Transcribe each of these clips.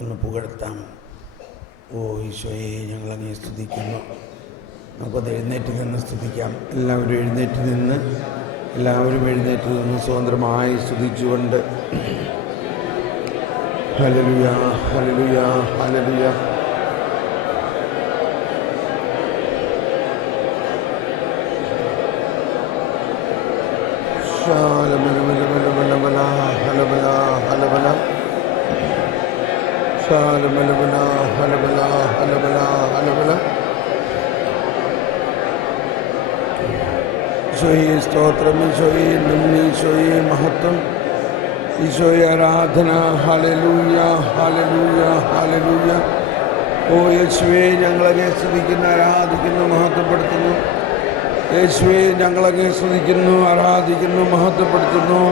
ഒന്ന് പുകഴ്ത്താം. ഓ ഈശോയെ, ഞങ്ങളങ്ങേ സ്തുതിക്കുന്നു. നമുക്കത് എഴുന്നേറ്റ് നിന്ന് സ്തുതിക്കാം. എല്ലാവരും എഴുന്നേറ്റ് നിന്ന് സ്വതന്ത്രമായി സ്തുതിച്ചുകൊണ്ട് ഹല്ലേലൂയ, ഹല്ലേലൂയ, ഹല്ലേലൂയ. ഈശോയെ സ്തോത്രം, ഈശോയെ നന്ദി, ഈശോയെ മഹത്വം, ഈശോയെ ആരാധന. Hallelujah, hallelujah, hallelujah. ഓ യേശുവേ, ഞങ്ങളങ്ങേ സ്തുതിക്കുന്നു, ആരാധിക്കുന്നു, മഹത്വപ്പെടുത്തുന്നു. യേശുവേ, ഞങ്ങളങ്ങേ സ്തുതിക്കുന്നു, ആരാധിക്കുന്നു, മഹത്വപ്പെടുത്തുന്നു.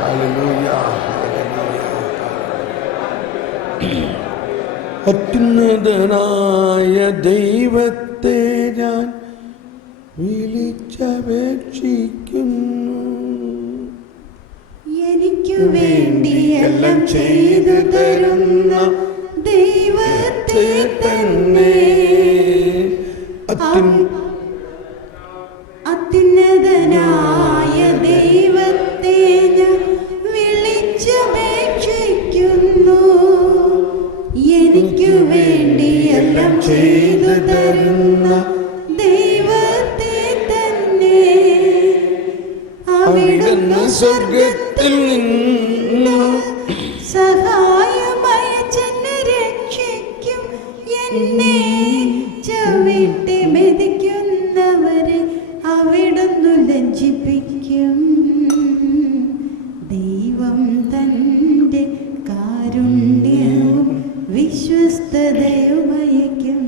ഹല്ലേലൂയ, ഹല്ലേലൂയ. അത്യുന്നതനായ ദൈവത്തെ ഞാൻ വിളിച്ചപേക്ഷിക്കുന്നു. എനിക്കു വേണ്ടി എല്ലാം ചെയ്തു തരുന്ന ദൈവത്തെ തന്നെ, അത്യുന്നതനായ ദൈവത്തെ ഞാൻ വിളിച്ചപേക്ഷിക്കുന്നു. എനിക്കു വേണ്ടി എല്ലാം ചെയ്തു തരുന്ന ദൈവത്തെ തന്നെ, അവിടുന്ന് സ്വർഗത്തിൽ നിന്ന് സഹായമായി ചെന്ന് രക്ഷിക്കും. എന്നെ ചവിട്ടി മെതിക്കുന്നവരെ അവിടുന്ന് ലജ്ജിപ്പിക്കും. ദൈവം തന്റെ കാരുണ്യവും വിശ്വസ്തതയും അയക്കും.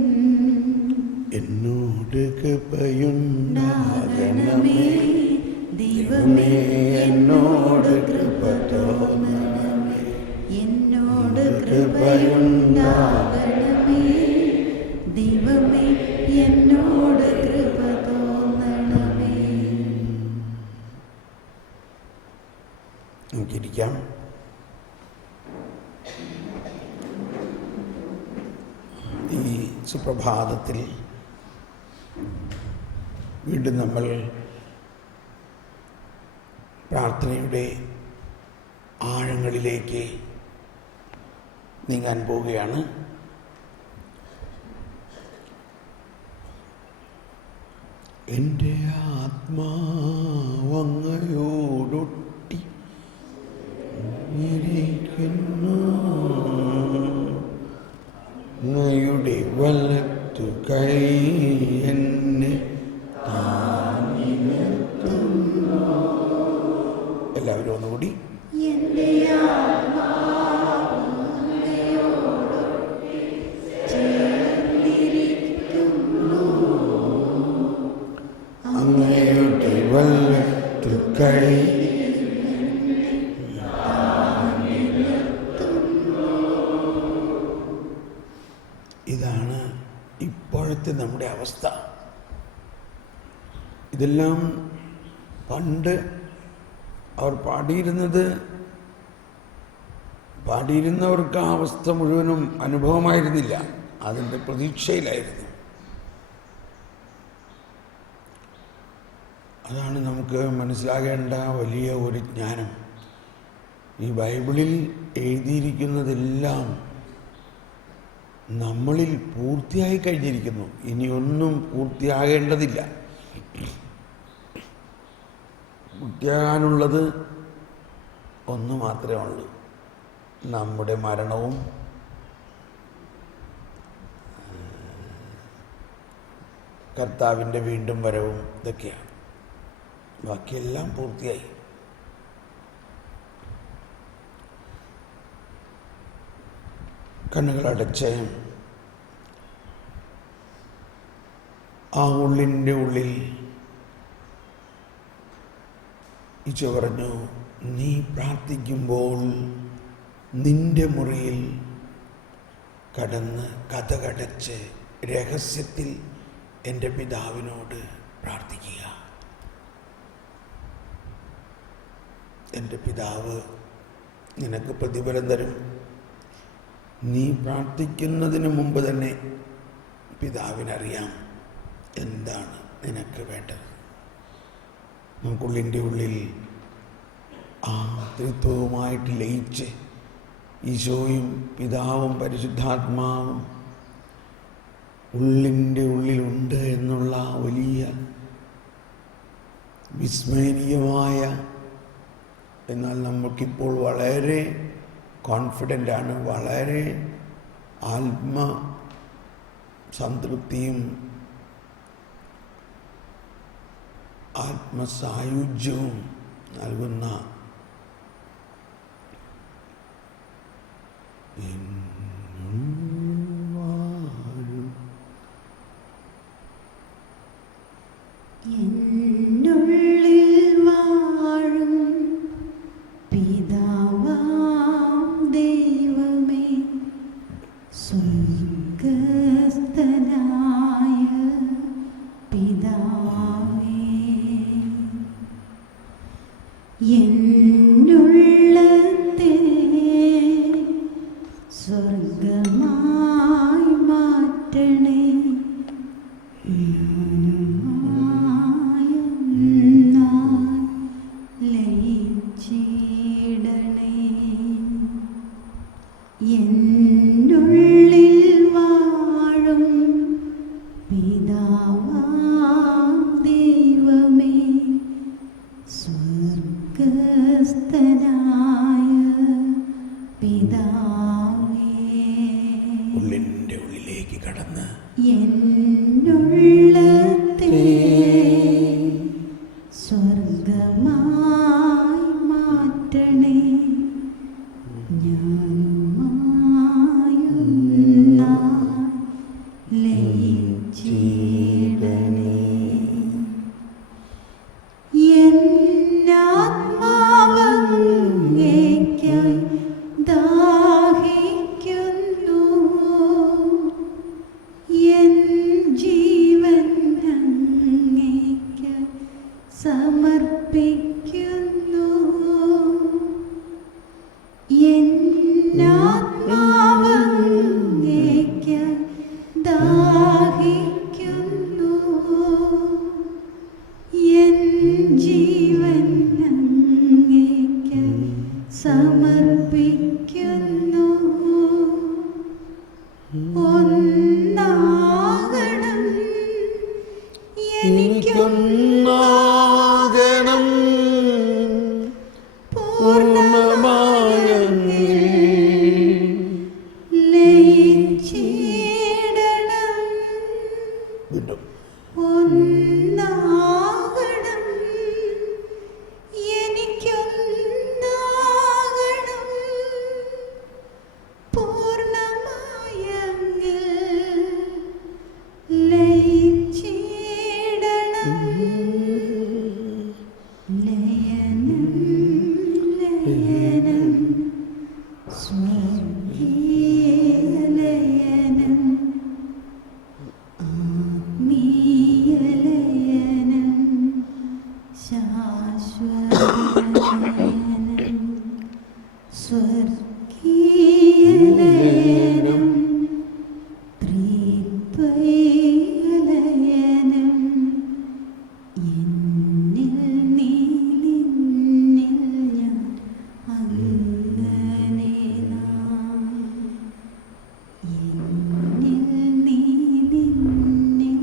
എന്നോട് കൃപയുണ്ടാകണമേ ദൈവമേ, എന്നോട് കൃപ തോന്നണമേ. എന്നോട് കൃപയുണ്ടാകണമേ ദൈവമേ, എന്നോട് കൃപ തോന്നണമേ. നമുക്കിരിക്കാം. ഈ സുപ്രഭാതത്തിൽ വീണ്ടും നമ്മൾ പ്രാർത്ഥനയുടെ ആഴങ്ങളിലേക്ക് നീങ്ങാൻ പോവുകയാണ്. എൻ്റെ ആത്മാവങ്ങയോടൊട്ടി ഇരിക്കുന്നു, അങ്ങയുടെ വലത്തു കൈ എന്നെ താങ്ങി നിർത്തുന്നു. എല്ലാവരും ഒന്നുകൂടി. എൻ്റെ ആത്മാവങ്ങയോടൊട്ടി ചേർന്നിരിക്കുന്നു, അങ്ങയുടെ വലത്തു കൈ. ഇതാണ് ഇപ്പോഴത്തെ നമ്മുടെ അവസ്ഥ. ഇതെല്ലാം പണ്ട് അവർ പാടിയിരുന്നവർക്ക് ആ അവസ്ഥ മുഴുവനും അനുഭവമായിരുന്നില്ല, അതിൻ്റെ പ്രതീക്ഷയിലായിരുന്നു. അതാണ് നമുക്ക് മനസ്സിലാകേണ്ട വലിയ ഒരു ജ്ഞാനം. ഈ ബൈബിളിൽ എഴുതിയിരിക്കുന്നതെല്ലാം നമ്മളിൽ പൂർത്തിയായി കഴിഞ്ഞിരിക്കുന്നു. ഇനിയൊന്നും പൂർത്തിയാകേണ്ടതില്ല. പൂർത്തിയാകാനുള്ളത് ഒന്ന് മാത്രമേ ഉള്ളൂ, നമ്മുടെ മരണവും കർത്താവിൻ്റെ വീണ്ടും വരവും. ഇതൊക്കെയാണ്. ബാക്കിയെല്ലാം പൂർത്തിയായി. കണ്ണുകളടച്ച് ആ ഉള്ളിൻ്റെ ഉള്ളിൽ ഈശോ പറഞ്ഞു, നീ പ്രാർത്ഥിക്കുമ്പോൾ നിന്റെ മുറിയിൽ കടന്ന് കതകടച്ച് രഹസ്യത്തിൽ എൻ്റെ പിതാവിനോട് പ്രാർത്ഥിക്കുക. എൻ്റെ പിതാവ് നിനക്ക് പ്രതിഫലം തരും. നീ പ്രാർത്ഥിക്കുന്നതിന് മുമ്പ് തന്നെ പിതാവിനറിയാം എന്താണ് നിനക്ക് വേണ്ടത്. നമുക്കുള്ളിൻ്റെ ഉള്ളിൽ ആ ത്രിത്വവുമായിട്ട് ലയിച്ച് ഈശോയും പിതാവും പരിശുദ്ധാത്മാവും ഉള്ളിൻ്റെ ഉള്ളിലുണ്ട് എന്നുള്ള വലിയ വിസ്മരണീയമായ, എന്നാൽ നമുക്കിപ്പോൾ വളരെ കോൺഫിഡൻ്റാണ്, വളരെ ആത്മസംതൃപ്തിയും ആത്മസായുജ്യവും നൽകുന്ന എന്നുള്ളിൽ വാഴും പിതാവാം ദൈവമേ, സ്വർഗ്ഗസ്ഥനായ പിതാവേ, എന്നുള്ളത്തെ സ്വർഗമായി മാറ്റണേ. എന്നുള്ളിൽ വാഴും പിതാവാം ദൈവമേ, സ്വർഗ്ഗസ്ഥനായ പിതാവേ, ഉള്ളിൻ്റെ ഉള്ളിലേക്ക് കടന്ന് എന്നുള്ളത്തെ സ്വർഗമായി മാറ്റണേ. സമർപ്പിക്കുന്നു എന്നാത്മാവങ്ങേക്ക് ദാഹിക്കുന്നു, എൻ ജീവൻ അങ്ങേക്ക് സമർപ്പിക്കുന്നു. ഒന്നാകണം എനിക്കൊന്നാകണം പൂർണ്ണമായ ലയിച്ചിടണം. ഒന്നാകണം എനിക്കൊന്നാകണം പൂർണ്ണമായ ലയിച്ചിടണം. ലയനം ലയനം സ്വർഗീയ ലയനം, ആത്മീയ ലയനം, ശാശ്വത ലയനം, സ്വർഗീയ ലയനം, ത്രിത്വൈക ലയനം, എന്നിൽ നീ നിന്നിൽ ഞാൻ അങ്ങനെ നാം, എന്നിൽ നീ നിന്നിൽ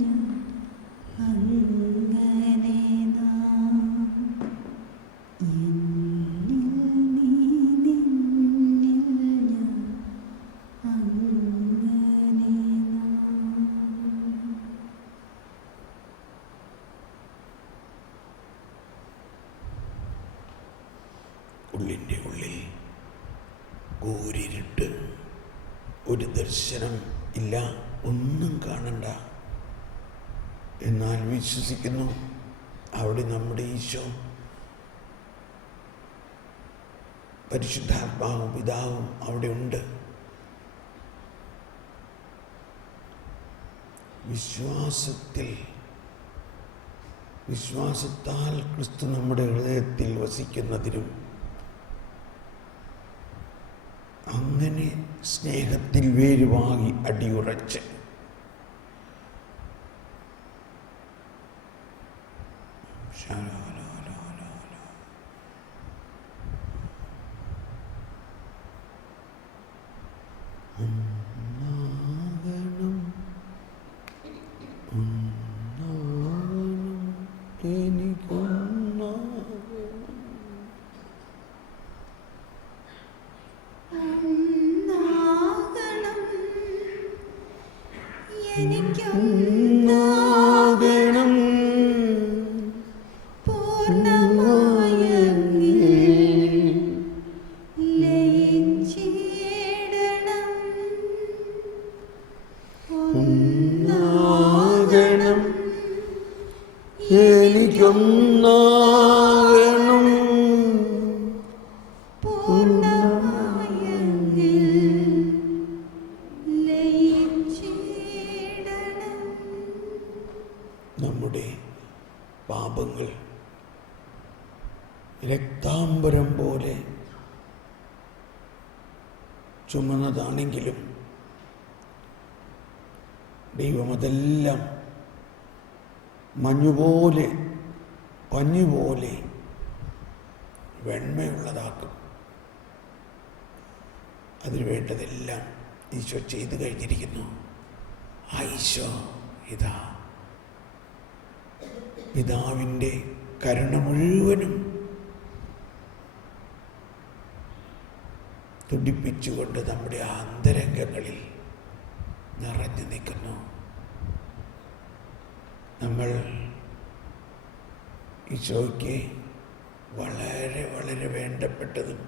ഞാൻ അങ്ങനെ നാം, എന്നിൽ നീ നിന്നിൽ ഞാൻ അങ്ങനെ നാം. ഉള്ളിൻ്റെ ഉള്ളിൽ കൂരിരുട്ട്, ഒരു ദർശനം ഇല്ല, ഒന്നും കാണണ്ട. എന്നാൽ വിശ്വസിക്കുന്നു അവിടെ നമ്മുടെ ഈശോ പരിശുദ്ധാത്മാവും പിതാവും അവിടെ ഉണ്ട്. വിശ്വാസത്താൽ ക്രിസ്തു നമ്മുടെ ഹൃദയത്തിൽ വസിക്കുന്നതിനും അങ്ങനെ സ്നേഹത്തിൽ വേരുവാങ്ങി അടിയുറച്ച് എനിക്കൊന്നാകണം പൂർണ്ണമായ ലയിച്ചിടണം ഒന്നാകണം എനിക്കൊന്നാകണം പൂർണ്ണമായ നമ്മുടെ പാപങ്ങൾ രക്താംബരം പോലെ ചുമന്നതാണെങ്കിലും ദൈവം അതെല്ലാം മഞ്ഞുപോലെ പഞ്ഞുപോലെ വെണ്മയുള്ളതാക്കും. അതിനു വേണ്ടതെല്ലാം ഈശോ ചെയ്തു കഴിഞ്ഞിരിക്കുന്നു. ആ ഈശോ ഇതാ പിതാവിൻ്റെ കരുണ മുഴുവനും തുടിപ്പിച്ചുകൊണ്ട് നമ്മുടെ ആന്തരംഗങ്ങളിൽ നിറഞ്ഞു നിൽക്കുന്നു. നമ്മൾ ഈശോയ്ക്ക് വളരെ വളരെ വേണ്ടപ്പെട്ടതും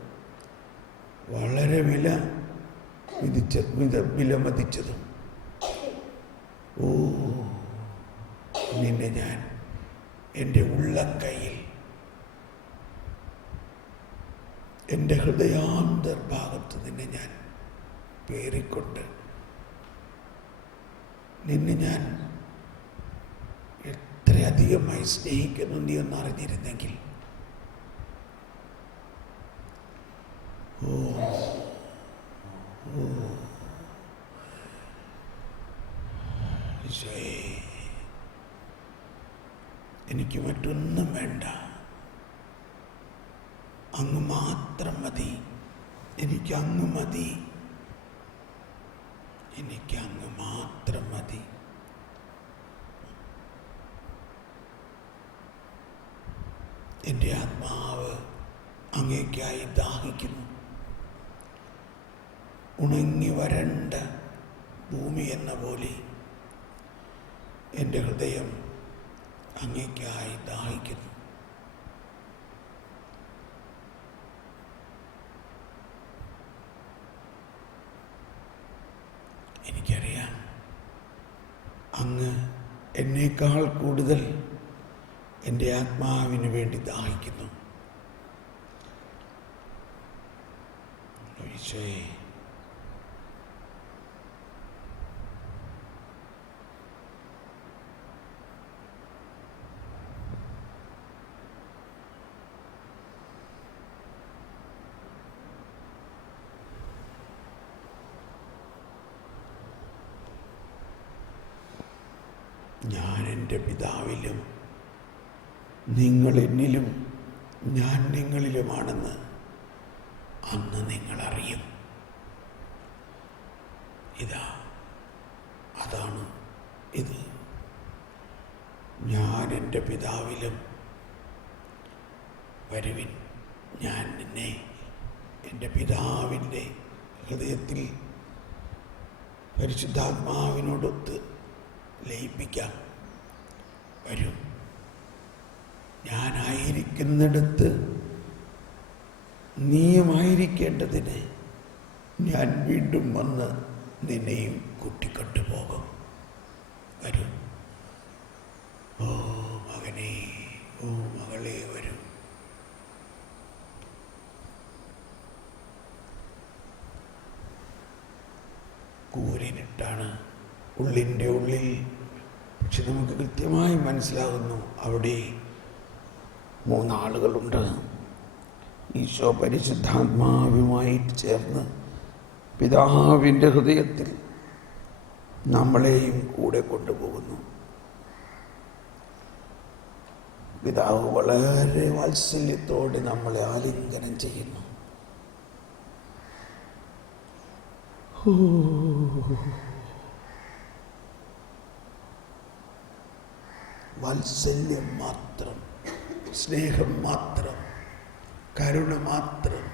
വളരെ വിലമതിച്ചതും. ഓ, നിന്നെ ഞാൻ എൻ്റെ ഉള്ളംകൈയിൽ, എൻ്റെ ഹൃദയാന്തർഭാഗത്ത് നിന്നെ ഞാൻ പേറിക്കൊണ്ട് നിന്നെ ഞാൻ എത്രയധികമായി സ്നേഹിക്കുന്നു നീ ഒന്ന് അറിഞ്ഞിരുന്നെങ്കിൽ. ഓ ഓ ഈശോയേ, എനിക്ക് മറ്റൊന്നും വേണ്ട, അങ്ങ് മാത്രം മതി. എനിക്കങ്ങ് മതി, എനിക്കങ്ങ് മാത്രം മതി. എൻ്റെ ആത്മാവ് അങ്ങേക്കായി ദാഹിക്കുന്നു. ഉണങ്ങി വരണ്ട ഭൂമി എന്ന പോലെ എൻ്റെ ഹൃദയം അങ്ങേക്കായി ദാഹിക്കുന്നു. എനിക്കറിയാം അങ്ങ് എന്നേക്കാൾ കൂടുതൽ എൻ്റെ ആത്മാവിന് വേണ്ടി ദാഹിക്കുന്നു. ഈശോയേ, ഞാൻ എൻ്റെ പിതാവിലും നിങ്ങൾ എന്നിലും ഞാൻ നിങ്ങളിലുമാണെന്ന് അന്ന് നിങ്ങൾ അറിയും. ഇതാ അതാണ് ഇത്. ഞാൻ എൻ്റെ പിതാവിലും, വരുവിൻ, ഞാൻ നിന്നെ എൻ്റെ പിതാവിൻ്റെ ഹൃദയത്തിൽ പരിശുദ്ധാത്മാവിനോടൊത്ത് ലയിപ്പിക്കാം. വരും, ഞാനായിരിക്കുന്നിടത്ത് നീയുമായിരിക്കേണ്ടതിന് ഞാൻ വീണ്ടും വന്ന് നിന്നെയും കൂട്ടിക്കൊണ്ടു പോകും. വരും, ഓ മകനേ, ഓ മകളെ, വരും. കൂരിനിട്ടാണ് ഉള്ളിൻ്റെ ഉള്ളിൽ, പക്ഷെ നമുക്ക് കൃത്യമായി മനസ്സിലാകുന്നു അവിടെ 3 ആളുകളുണ്ട്. ഈശോ പരിശുദ്ധാത്മാവുമായി ചേർന്ന് പിതാവിൻ്റെ ഹൃദയത്തിൽ നമ്മളെയും കൂടെ കൊണ്ടുപോകുന്നു. പിതാവ് വളരെ വാത്സല്യത്തോടെ നമ്മളെ ആലിംഗനം ചെയ്യുന്നു. വാത്സല്യം മാത്രം, സ്നേഹം മാത്രം, കരുണ മാത്രം.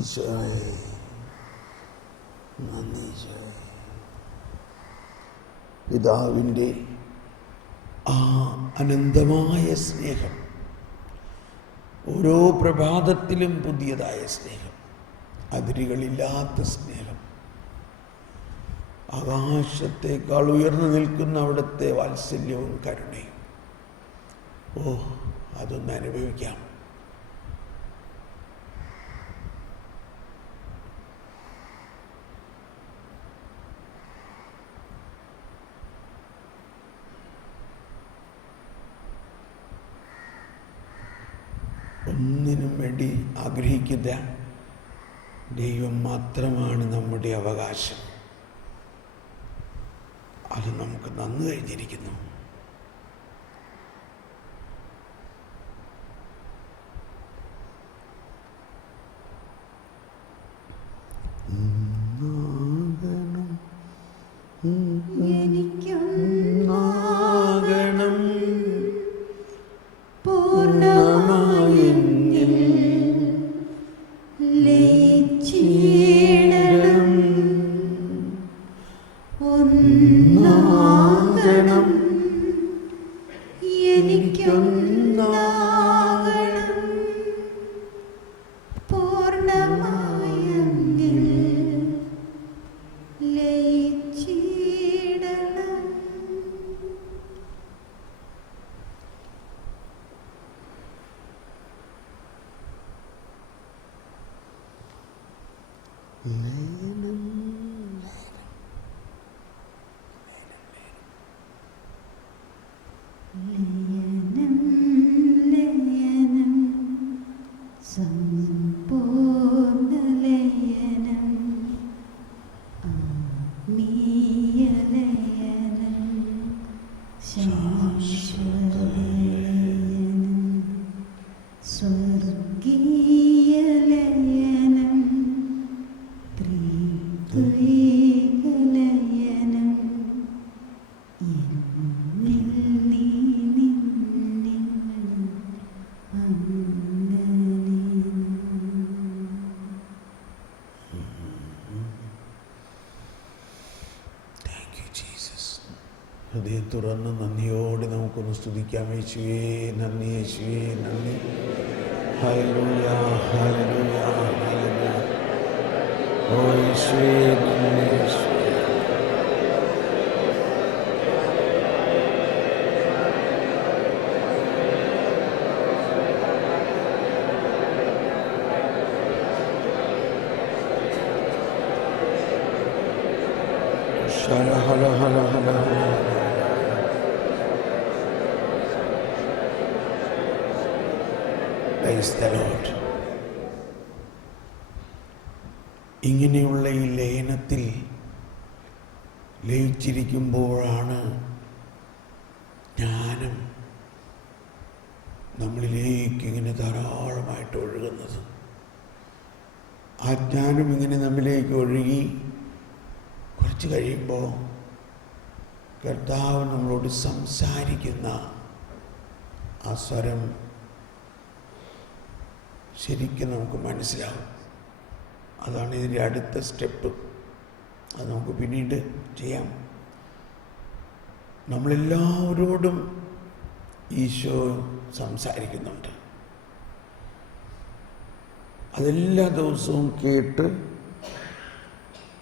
ഈശോയെ നന്ദി. ഈശോയെ, പിതാവിൻ്റെ ആ അനന്തമായ സ്നേഹം, ഓരോ പ്രഭാതത്തിലും പുതിയതായ സ്നേഹം, അതിരുകളില്ലാത്ത സ്നേഹം, ആകാശത്തേക്കാൾ ഉയർന്നു നിൽക്കുന്ന അവിടുത്തെ വാത്സല്യവും കരുണയും, അതൊന്ന് അനുഭവിക്കാം. ഒന്നിനും വേണ്ടി ആഗ്രഹിക്കുന്ന ദൈവം മാത്രമാണ് നമ്മുടെ അവകാശം. അത് നമുക്ക് നന്നു കഴിഞ്ഞിരിക്കുന്നു. എനിക്കൊന്നാകണം പൂർണ്ണമായെങ്കിൽ ലയിച്ചിടണം. ഒന്നാകണം എനിക്കൊന്നാകണം പൂർണ്ണമായെങ്കിൽ ലയിച്ചിടണം. ലയനം, ലയനം ലയനം സമ്പൂർണ്ണ ലയനം ആത്മീയ ലയനം ശാശ്വത ലയനം സ്വർഗീയ ലയനം ത്രിത്വൈക ലയനം എന്നിൽ നീ നിന്നിൽ അങ്ങനെ. Thank you Jesus. ഹൃദയം തുറന്ന് നന്ദിയോടെ നമുക്കൊന്ന് സ്തുതിക്കാം. യേശുവേ നന്ദി, യേശുവേ നന്ദി. Hallelujah, hallelujah, hallelujah. ഓ യേശുവേ നന്ദി, യേശുവേ. ശല Hala Hala Hala Hala. Praise the Lord. ഇങ്ങനെയുള്ള ഈ ലയനത്തിൽ ലയിച്ചിരിക്കുമ്പോഴാണ് ജ്ഞാനം നമ്മളിലേക്ക് ഇങ്ങനെ ധാരാളമായിട്ട് ഒഴുകുന്നത്. ആ ജ്ഞാനം ഇങ്ങനെ നമ്മിലേക്ക് ഒഴുകി കുറച്ച് കഴിയുമ്പോൾ കർത്താവ് നമ്മളോട് സംസാരിക്കുന്ന ആ സ്വരം ശരിക്കും നമുക്ക് മനസ്സിലാവും. അതാണ് ഇതിൻ്റെ അടുത്ത സ്റ്റെപ്പ്. അത് നമുക്ക് പിന്നീട് ചെയ്യാം. നമ്മളെല്ലാവരോടും ഈശോ സംസാരിക്കുന്നുണ്ട്. അതെല്ലാ ദിവസവും കേട്ട്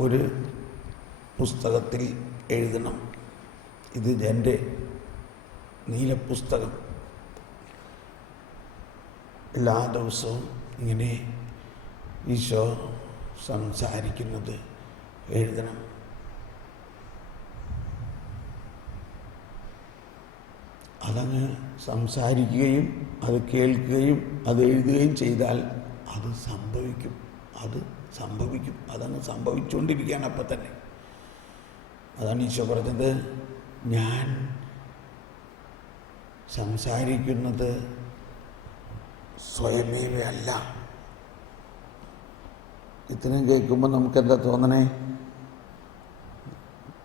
ഒരു പുസ്തകത്തിൽ എഴുതണം. ഇത് എൻ്റെ നീലപ്പുസ്തകം. എല്ലാ ദിവസവും ഇങ്ങനെ ഈശോ സംസാരിക്കുന്നത് എഴുതണം. അതങ്ങ് സംസാരിക്കുകയും അത് കേൾക്കുകയും അത് എഴുതുകയും ചെയ്താൽ അത് സംഭവിക്കും. അതങ്ങ് സംഭവിച്ചുകൊണ്ടിരിക്കുകയാണ് അപ്പം തന്നെ. അതാണ് ഈശോ പറഞ്ഞത്, ഞാൻ സംസാരിക്കുന്നത് സ്വയമേവ അല്ല. ഇത്രയും കേൾക്കുമ്പോൾ നമുക്കെന്താ തോന്നണേ?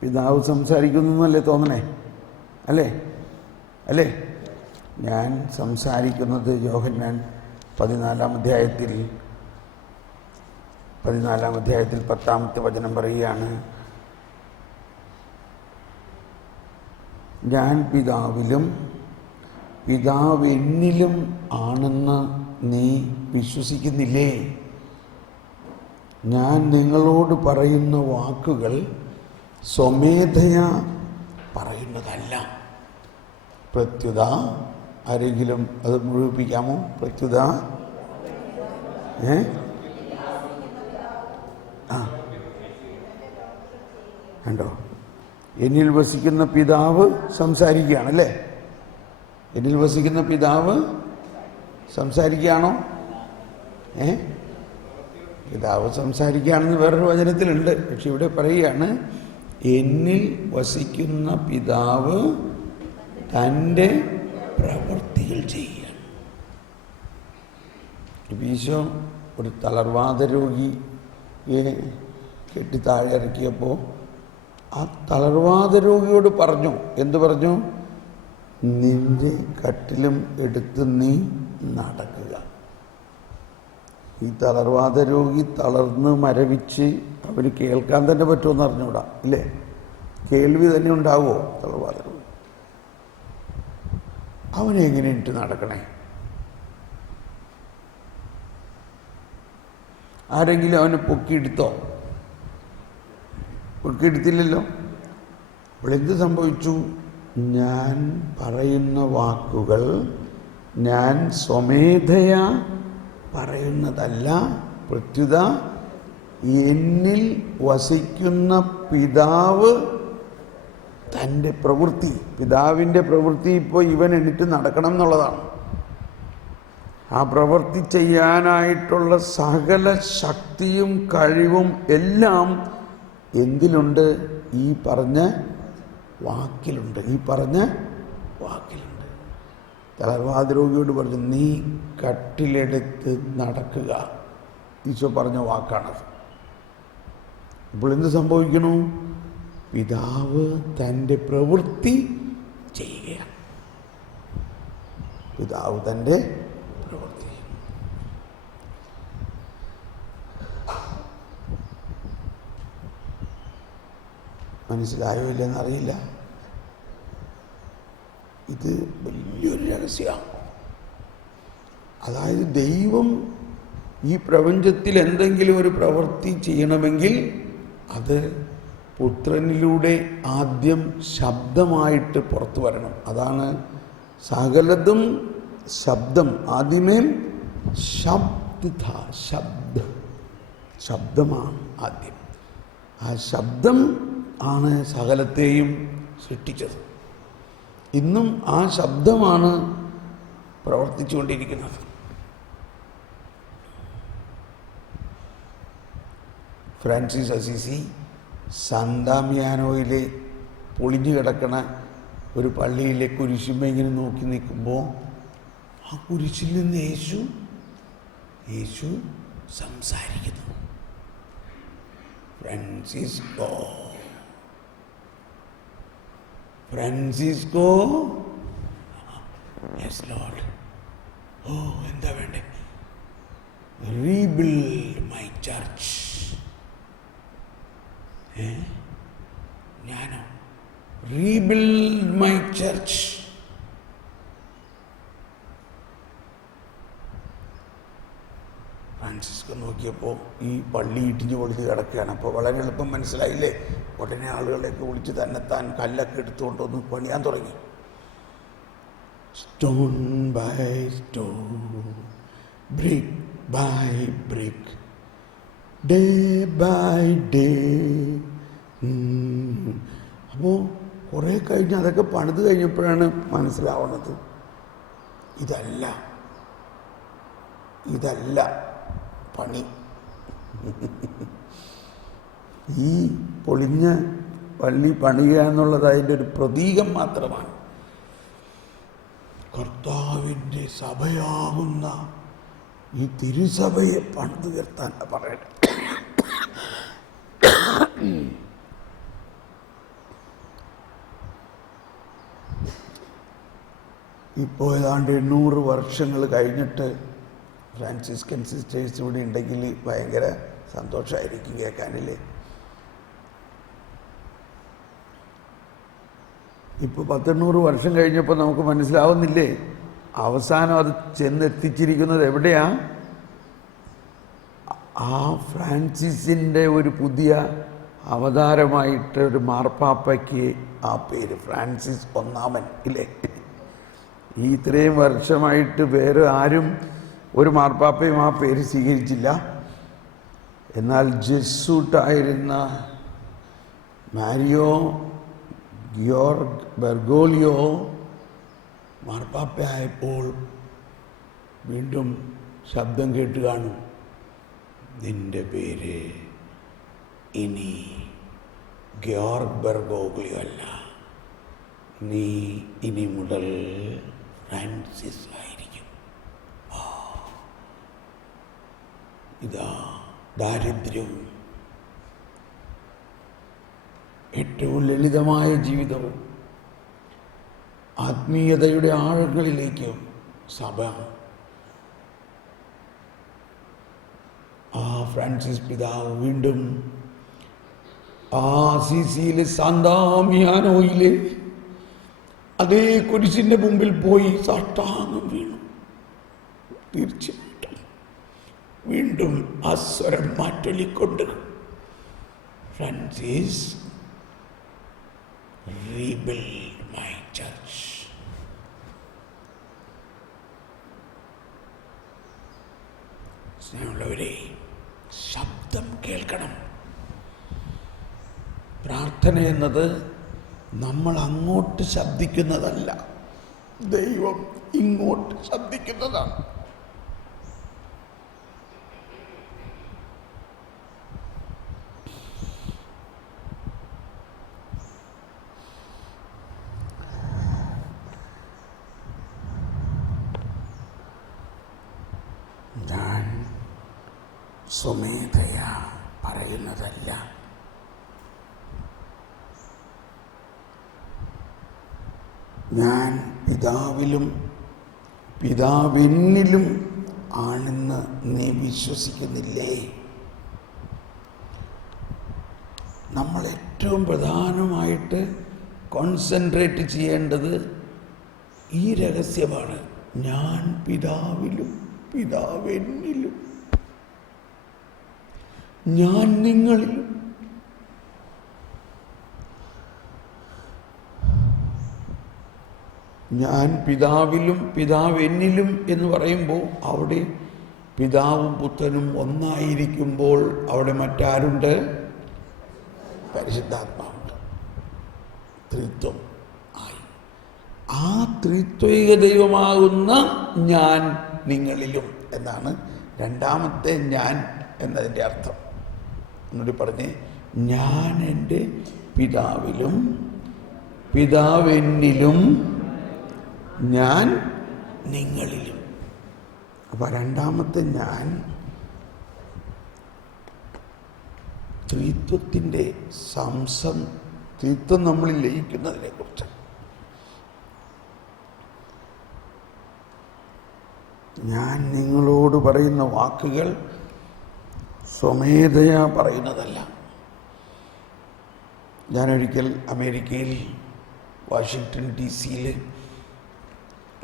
പിതാവ് സംസാരിക്കുന്നു എന്നല്ലേ തോന്നണേ? അല്ലേ? ഞാൻ സംസാരിക്കുന്നത് യോഹന്നാൻ 14-ാം അധ്യായത്തിൽ 10-ാമത്തെ വചനം പറയുകയാണ്, ഞാൻ പിതാവിലും പിതാവ് എന്നിലും ആണെന്ന് നീ വിശ്വസിക്കുന്നില്ലേ? ഞാൻ നിങ്ങളോട് പറയുന്ന വാക്കുകൾ സ്വമേധയാ പറയുന്നതല്ല. പ്രത്യുത, ആരെങ്കിലും അത് മുഴുവിപ്പിക്കാമോ? പ്രത്യുത കണ്ടോ? എന്നിൽ വസിക്കുന്ന പിതാവ് സംസാരിക്കുകയാണല്ലേ? എന്നിൽ വസിക്കുന്ന പിതാവ് സംസാരിക്കുകയാണോ? പിതാവ് സംസാരിക്കുകയാണെന്ന് വേറൊരു വചനത്തിലുണ്ട്. പക്ഷെ ഇവിടെ പറയുകയാണ്, എന്നിൽ വസിക്കുന്ന പിതാവ് തൻ്റെ പ്രവൃത്തികൾ ചെയ്യുകയാണ്. ഈശോ ഒരു തളർവാദ രോഗിയെ കെട്ടി താഴെ ഇറക്കിയപ്പോൾ ആ തളർവാദ രോഗിയോട് പറഞ്ഞു, എന്ത് പറഞ്ഞു? നിന്റെ കട്ടിലും എടുത്ത് നീ നടക്കുക. ഈ തളർവാദ രോഗി തളർന്ന് മരവിച്ച് അവന് കേൾക്കാൻ തന്നെ പറ്റുമെന്ന് അറിഞ്ഞൂടാ, ഇല്ലേ? കേൾവി തന്നെ ഉണ്ടാവുമോ തളർവാദ രോഗി? അവനെ എങ്ങനെ ഇട്ട് നടക്കണേ? ആരെങ്കിലും അവനെ പൊക്കിയെടുത്തില്ലല്ലോ. അപ്പോൾ എന്ത് സംഭവിച്ചു? ഞാൻ പറയുന്ന വാക്കുകൾ ഞാൻ സ്വമേധയാ പറയുന്നതല്ല, പ്രത്യുത എന്നിൽ വസിക്കുന്ന പിതാവ് തൻ്റെ പ്രവൃത്തി, പിതാവിൻ്റെ പ്രവൃത്തി ഇപ്പോൾ ഇവൻ എണീറ്റ് നടക്കണം എന്നുള്ളതാണ്. ആ പ്രവൃത്തി ചെയ്യാനായിട്ടുള്ള സകല ശക്തിയും കഴിവും എല്ലാം എന്തിലുണ്ട്? ഈ പറഞ്ഞ വാക്കിലുണ്ട്. തളർവാദ രോഗിയോട് പറഞ്ഞു, നീ കട്ടിലെടുത്ത് നടക്കുക. ഈശോ പറഞ്ഞ വാക്കാണത്. ഇപ്പോൾ എന്ത് സംഭവിക്കണു? പിതാവ് തൻ്റെ പ്രവൃത്തി ചെയ്യുകയാണ്. പിതാവ് തൻ്റെ പ്രവൃത്തി. മനസ്സിലായോ ഇല്ലെന്നറിയില്ല. ഇത് വലിയൊരു രഹസ്യമാണ്. അതായത് ദൈവം ഈ പ്രപഞ്ചത്തിൽ എന്തെങ്കിലും ഒരു പ്രവൃത്തി ചെയ്യണമെങ്കിൽ അത് പുത്രനിലൂടെ ആദ്യം ശബ്ദമായിട്ട് പുറത്തു വരണം. അതാണ് സകലതും ശബ്ദം. ആദ്യമേ ശബ്ദമാണ് ആദ്യം. ആ ശബ്ദം ആണ് സകലത്തെയും സൃഷ്ടിച്ചത്. ഇന്നും ആ ശബ്ദമാണ് പ്രവർത്തിച്ചുകൊണ്ടിരിക്കുന്നത്. ഫ്രാൻസിസ് അസീസി സാന്താമിയാനോയിലെ പൊളിഞ്ഞു കിടക്കണ ഒരു പള്ളിയിലെ കുരിശുമ്മ ഇങ്ങനെ നോക്കി നിൽക്കുമ്പോൾ ആ കുരിശിൽ നിന്ന് യേശു സംസാരിക്കുന്നു. Francisco yes Lord. ഓ, എന്താ വേണ്ടേ? Rebuild my church. ഞാനോ? Rebuild my church. ഫ്രാൻസിസ്കോ നോക്കിയപ്പോൾ ഈ പള്ളി ഇടിഞ്ഞു പൊളിച്ച് കിടക്കുകയാണ്. അപ്പോൾ വളരെ എളുപ്പം മനസ്സിലായില്ലേ? ഉടനെ ആളുകളെയൊക്കെ വിളിച്ച് തന്നെത്താൻ കല്ലൊക്കെ എടുത്തുകൊണ്ടൊന്ന് പണിയാൻ തുടങ്ങി. Stone by stone, brick by brick, day by day. അപ്പോൾ കുറേ കഴിഞ്ഞ് അതൊക്കെ പണിത് കഴിഞ്ഞപ്പോഴാണ് മനസ്സിലാവുന്നത് ഇതല്ല പണി. ഈ പൊളിഞ്ഞ പള്ളി പണിയുക എന്നുള്ളത് അതിൻ്റെ ഒരു പ്രതീകം മാത്രമാണ്. കർത്താവിൻ്റെ സഭയാകുന്ന ഈ തിരുസഭയെ പണിതുയർത്താൻ പറയട്ടെ. ഇപ്പോൾ ഏതാണ്ട് 800 വർഷങ്ങൾ കഴിഞ്ഞിട്ട് ഫ്രാൻസിസ്കൻ സിസ്റ്റേഴ്സ് ഇവിടെ ഉണ്ടെങ്കിൽ ഭയങ്കര സന്തോഷമായിരിക്കും കേൾക്കാനില്ലേ. ഇപ്പോൾ 100-800 വർഷം കഴിഞ്ഞപ്പോൾ നമുക്ക് മനസ്സിലാവുന്നില്ലേ അവസാനം അത് ചെന്നെത്തിച്ചിരിക്കുന്നത് എവിടെയാ? ആ ഫ്രാൻസിസിൻ്റെ ഒരു പുതിയ അവതാരമായിട്ട് ഒരു മാർപ്പാപ്പയ്ക്ക് ആ പേര് ഫ്രാൻസിസ് ഒന്നാമൻ ഇല്ലേ. ഈ ഇത്രയും വർഷമായിട്ട് വേറെ ആരും ഒരു മാർപ്പാപ്പയും ആ പേര് സ്വീകരിച്ചില്ല. എന്നാൽ ജെസൂട്ടായിരുന്ന മാരിയോ ഗിയോർഗ് ബെർഗോലിയോ മാർപ്പാപ്പയായപ്പോൾ വീണ്ടും ശബ്ദം കേട്ട് കാണും, നിന്റെ പേര് ഇനി ഗിയോർഗ് ബെർഗോലിയോ അല്ല, നീ ഇനി മുതൽ ഫ്രാൻസിസ് ആയിരിക്കും. ഇതാ ദാരിദ്ര്യവും ഏറ്റവും ലളിതമായ ജീവിതവും ആത്മീയതയുടെ ആഴങ്ങളിലേക്കും സഭ ആ ഫ്രാൻസിസ് പിതാവ് വീണ്ടും ആ അസീസിയിലെ സാന്താമിയാനോയിലെ അതേ കുരിശിൻ്റെ മുമ്പിൽ പോയി സാഷ്ടാംഗം വീണു. തീർച്ചയായിട്ടും വീണ്ടും ആ സ്വരം മാറ്റൊലിക്കൊണ്ട് ഫ്രാൻസിസ് rebuild my church. സ്നേഹമുള്ളവരെ, ശബ്ദം കേൾക്കണം. പ്രാർത്ഥന എന്നത് നമ്മൾ അങ്ങോട്ട് ശബ്ദിക്കുന്നതല്ല, ദൈവം ഇങ്ങോട്ട് ശബ്ദിക്കുന്നതാണ്. ഞാൻ സ്വമേധയാ പറയുന്നതല്ല, ഞാൻ പിതാവിലും പിതാവെന്നിലും ആണെന്ന് നീ വിശ്വസിക്കുന്നില്ലേ? നമ്മൾ ഏറ്റവും പ്രധാനമായിട്ട് കോൺസെൻട്രേറ്റ് ചെയ്യേണ്ടത് ഈ രഹസ്യമാണ്. ഞാൻ പിതാവിലും പിതാവെന്നിലും ഞാൻ നിങ്ങളിലും. ഞാൻ പിതാവിലും പിതാവെന്നിലും എന്ന് പറയുമ്പോൾ അവിടെ പിതാവും പുത്രനും ഒന്നായിരിക്കുമ്പോൾ അവിടെ മറ്റാരുണ്ട്? പരിശുദ്ധാത്മാവുണ്ട്. ത്രിത്വം ആയി. ആ ത്രിത്വൈക ദൈവമാകുന്ന ഞാൻ നിങ്ങളിലും എന്നാണ് രണ്ടാമത്തെ ഞാൻ എന്നതിൻ്റെ അർത്ഥം. എന്നോട് പറഞ്ഞേ, ഞാൻ എൻ്റെ പിതാവിലും പിതാവെന്നിലും ഞാൻ നിങ്ങളിലും. അപ്പോൾ രണ്ടാമത്തെ ഞാൻ ത്രിത്വത്തിൻ്റെ ത്രിത്വം നമ്മളിൽ ലയിക്കുന്നതിനെ കുറിച്ച്. ഞാൻ നിങ്ങളോട് പറയുന്ന വാക്കുകൾ സ്വമേധയാ പറയുന്നതല്ല. ഞാനൊരിക്കൽ അമേരിക്കയിൽ വാഷിങ്ടൺ DC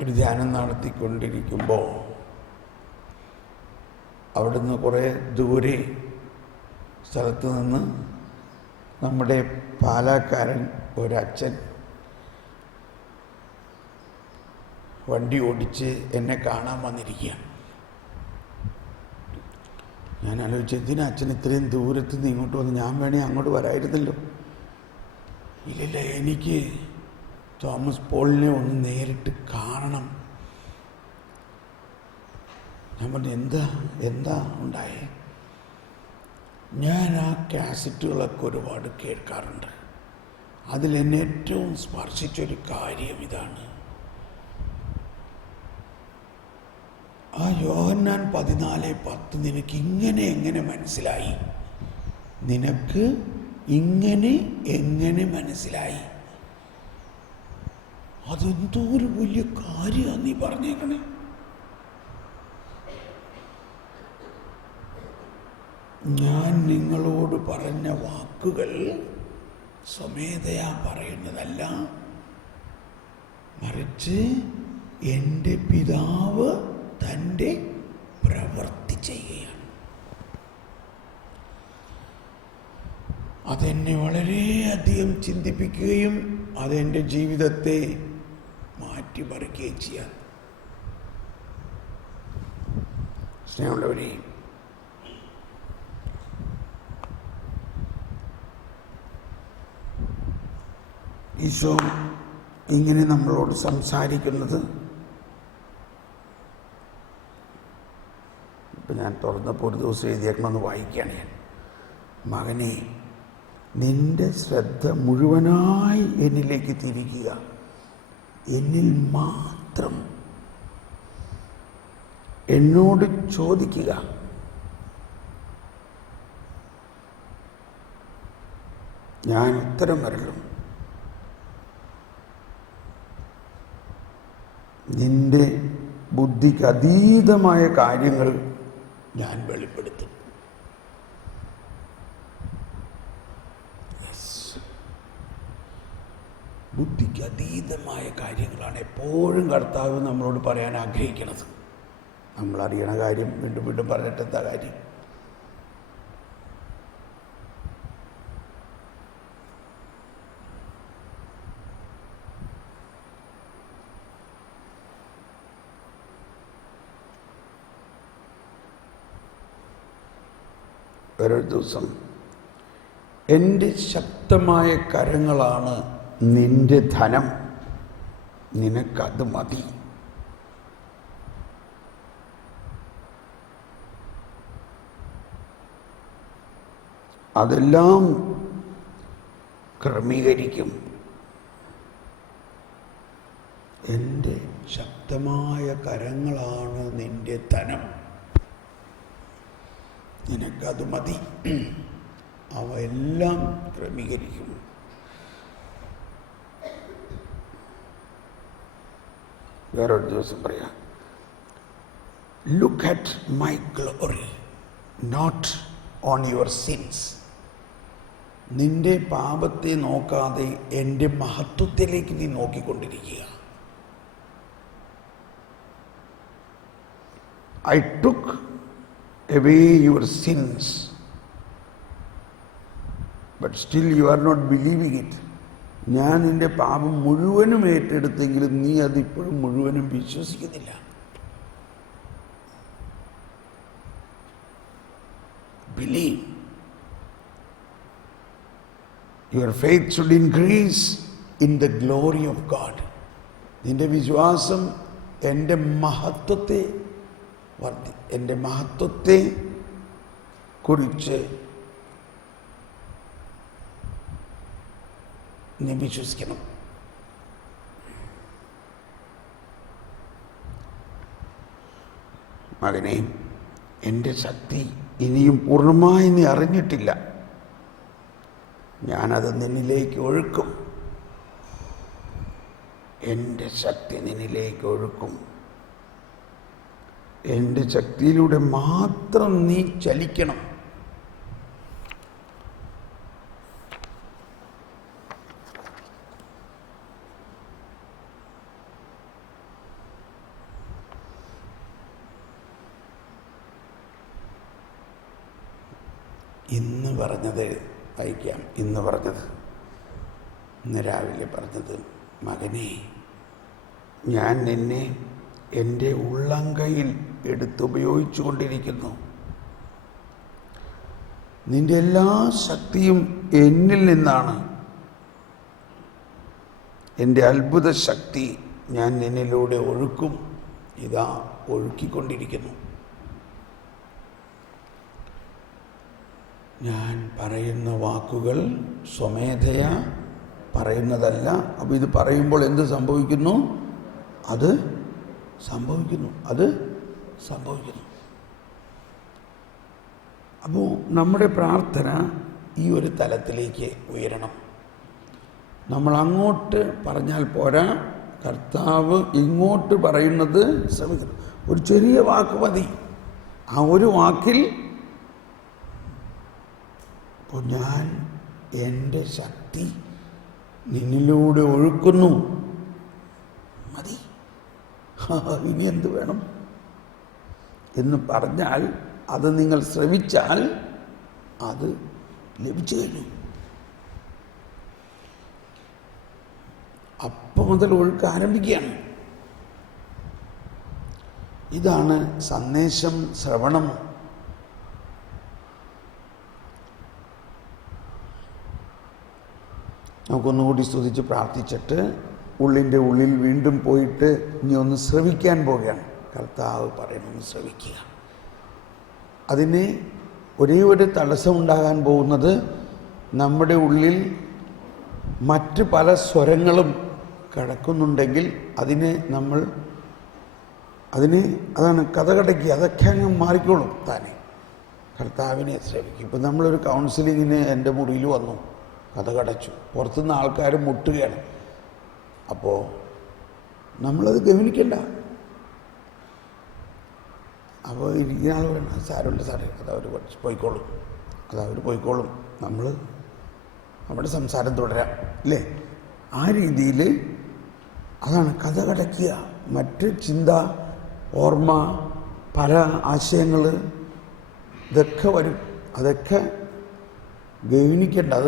ഒരു ധ്യാനം നടത്തിക്കൊണ്ടിരിക്കുമ്പോൾ അവിടുന്ന് കുറേ ദൂരെ സ്ഥലത്ത് നിന്ന് നമ്മുടെ പാലാക്കാരൻ ഒരച്ഛൻ വണ്ടി ഓടിച്ച് എന്നെ കാണാൻ വന്നിരിക്കുകയാണ്. ഞാൻ ആലോചിച്ചു, എന്തിനാ അച്ഛൻ ഇത്രയും ദൂരത്ത് നിന്ന് ഇങ്ങോട്ട് വന്ന്? ഞാൻ വേണേ അങ്ങോട്ട് വരായിരുന്നല്ലോ. ഇല്ലില്ല, എനിക്ക് തോമസ് പോളിനെ ഒന്ന് നേരിട്ട് കാണണം. ഞാൻ പറഞ്ഞു, എന്താ ഉണ്ടായേ? ഞാൻ ആ കാസറ്റുകളൊക്കെ ഒരുപാട് കേൾക്കാറുണ്ട്. അതിലെന്നെ ഏറ്റവും സ്പർശിച്ചൊരു കാര്യം ഇതാണ്. ആ യോഹന്നാൻ 14:10 നിനക്ക് ഇങ്ങനെ എങ്ങനെ മനസ്സിലായി? നിനക്ക് ഇങ്ങനെ എങ്ങനെ മനസ്സിലായി? അതെന്തോ ഒരു വലിയ കാര്യമാണ് നീ പറഞ്ഞേക്കണേ. ഞാൻ നിങ്ങളോട് പറഞ്ഞ വാക്കുകൾ സ്വമേധയാ പറയുന്നതല്ല, മറിച്ച് എൻ്റെ പിതാവ് തൻ്റെ പ്രവൃത്തി ചെയ്യുകയാണ്. അതെന്നെ വളരെയധികം ചിന്തിപ്പിക്കുകയും അതെൻ്റെ ജീവിതത്തെ മാറ്റിമറിക്കുകയും ചെയ്യാൻ. സ്നേഹമുള്ളവരെ, ഈശോ ഇങ്ങനെ നമ്മളോട് സംസാരിക്കുന്നത് ഇപ്പം ഞാൻ തുറന്നപ്പോൾ ഒരു ദിവസം എഴുതിയേക്കണമെന്ന് വായിക്കുകയാണ് ഞാൻ. മകനെ, നിന്റെ ശ്രദ്ധ മുഴുവനായി എന്നിലേക്ക് തിരിക്കുക, എന്നിൽ മാത്രം എന്നോട് ചോദിക്കുക. ഞാൻ ഉത്തരം വരലും. നിന്റെ ബുദ്ധിക്ക് അതീതമായ കാര്യങ്ങൾ ഞാൻ വെളിപ്പെടുത്തും. ബുദ്ധിക്ക് അതീതമായ കാര്യങ്ങളാണ് എപ്പോഴും കർത്താവ് നമ്മളോട് പറയാൻ ആഗ്രഹിക്കുന്നത്. നമ്മളറിയണ കാര്യം വീണ്ടും വീണ്ടും പറഞ്ഞിട്ട് എന്താ കാര്യം? ഒരു ദിവസം, എൻ്റെ ശക്തമായ കരങ്ങളാണ് നിന്റെ ധനം, നിനക്കത് മതി. അതെല്ലാം ക്രമീകരിക്കും. എൻ്റെ ശക്തമായ കരങ്ങളാണ് നിന്റെ ധനം, നിനക്കത് മതി. അവ എല്ലാം ക്രമീകരിക്കും. വേറൊരു ദിവസം പറയാം, look at my glory not on your sins. നിന്റെ പാപത്തെ നോക്കാതെ എൻ്റെ മഹത്വത്തിലേക്ക് നീ നോക്കിക്കൊണ്ടിരിക്കുക. I took away your sins, but still you are not believing it. ഞാൻ നിന്റെ പാപം മുഴുവനും ഏറ്റെടുത്തെങ്കിലും നീ അതിപ്പോഴും മുഴുവനും വിശ്വസിക്കുന്നില്ല. Believe. Your faith should increase in the glory of God. നിന്റെ വിശ്വാസം എൻ്റെ മഹത്വത്തെ കുറിച്ച് നീ വിശ്വസിക്കണം. മകനെ, എൻ്റെ ശക്തി ഇനിയും പൂർണ്ണമായി നീ അറിഞ്ഞിട്ടില്ല. ഞാനത് നിന്നിലേക്ക് ഒഴുക്കും. എൻ്റെ ശക്തി നിന്നിലേക്ക് ഒഴുക്കും. എൻ്റെ ശക്തിയിലൂടെ മാത്രം നീ ചലിക്കണം. ഇന്ന് പറഞ്ഞത് വായിക്കാം. ഇന്ന് രാവിലെ പറഞ്ഞത്, മകനെ, ഞാൻ നിന്നെ എൻ്റെ ഉള്ളംകൈയിൽ എടുത്തുപയോഗിച്ചു കൊണ്ടിരിക്കുന്നു. നിന്റെ എല്ലാ ശക്തിയും എന്നിൽ നിന്നാണ്. എൻ്റെ അത്ഭുത ശക്തി ഞാൻ നിന്നിലൂടെ ഒഴുക്കും. ഇതാ ഒഴുക്കിക്കൊണ്ടിരിക്കുന്നു. ഞാൻ പറയുന്ന വാക്കുകൾ സ്വമേധയാ പറയുന്നതല്ല. അപ്പോൾ ഇത് പറയുമ്പോൾ എന്ത് സംഭവിക്കുന്നു? അത് സംഭവിക്കുന്നു. അപ്പോൾ നമ്മുടെ പ്രാർത്ഥന ഈ ഒരു തലത്തിലേക്ക് ഉയരണം. നമ്മൾ അങ്ങോട്ട് പറഞ്ഞാൽ പോരാ, കർത്താവ് ഇങ്ങോട്ട് പറയുന്നത് ശ്രമിക്കണം. ഒരു ചെറിയ വാക്ക് മതി. ആ ഒരു വാക്കിൽ അപ്പോൾ ഞാൻ എൻ്റെ ശക്തി നിന്നിലൂടെ ഒഴുക്കുന്നു, മതി, ഇനി എന്ത് വേണം എന്ന് പറഞ്ഞാൽ, അത് നിങ്ങൾ ശ്രവിച്ചാൽ അത് ലഭിച്ചു കഴിഞ്ഞു. അപ്പം മുതൽ ഒഴുക്ക് ആരംഭിക്കുകയാണ്. ഇതാണ് സന്ദേശം ശ്രവണം. നമുക്കൊന്നുകൂടി സ്തുതിച്ച് പ്രാർത്ഥിച്ചിട്ട് ഉള്ളിൻ്റെ ഉള്ളിൽ വീണ്ടും പോയിട്ട് ഇനി ഒന്ന് ശ്രവിക്കാൻ പോവുകയാണ്. കർത്താവ് പറയുന്നത് ശ്രവിക്കുക. അതിന് ഒരേ ഒരു തടസ്സമുണ്ടാകാൻ പോകുന്നത്, നമ്മുടെ ഉള്ളിൽ മറ്റ് പല സ്വരങ്ങളും കിടക്കുന്നുണ്ടെങ്കിൽ അതാണ് കഥകടയ്ക്ക്, അതൊക്കെ അങ്ങ് മാറിക്കോളും താനെ. കർത്താവിനെ ശ്രമിക്കും. ഇപ്പം നമ്മളൊരു കൗൺസിലിങ്ങിന് എൻ്റെ മുറിയിൽ വന്നു, കഥകടച്ചു, പുറത്തുനിന്ന് ആൾക്കാർ മുട്ടുകയാണ്. അപ്പോൾ നമ്മളത് ഗവനിക്കണ്ട. അപ്പോൾ ഇരിക്കുന്ന ആൾ പറയണം, സാരമില്ല സാറേ, അതവർ പോയിക്കോളും, നമ്മൾ നമ്മുടെ സംസാരം തുടരാം, അല്ലേ? ആ രീതിയിൽ അതാണ് കഥകടയ്ക്കുക. മറ്റ് ചിന്ത, ഓർമ്മ, പല ആശയങ്ങൾ ഇതൊക്കെ വരും. അതൊക്കെ ഗവനിക്കേണ്ട.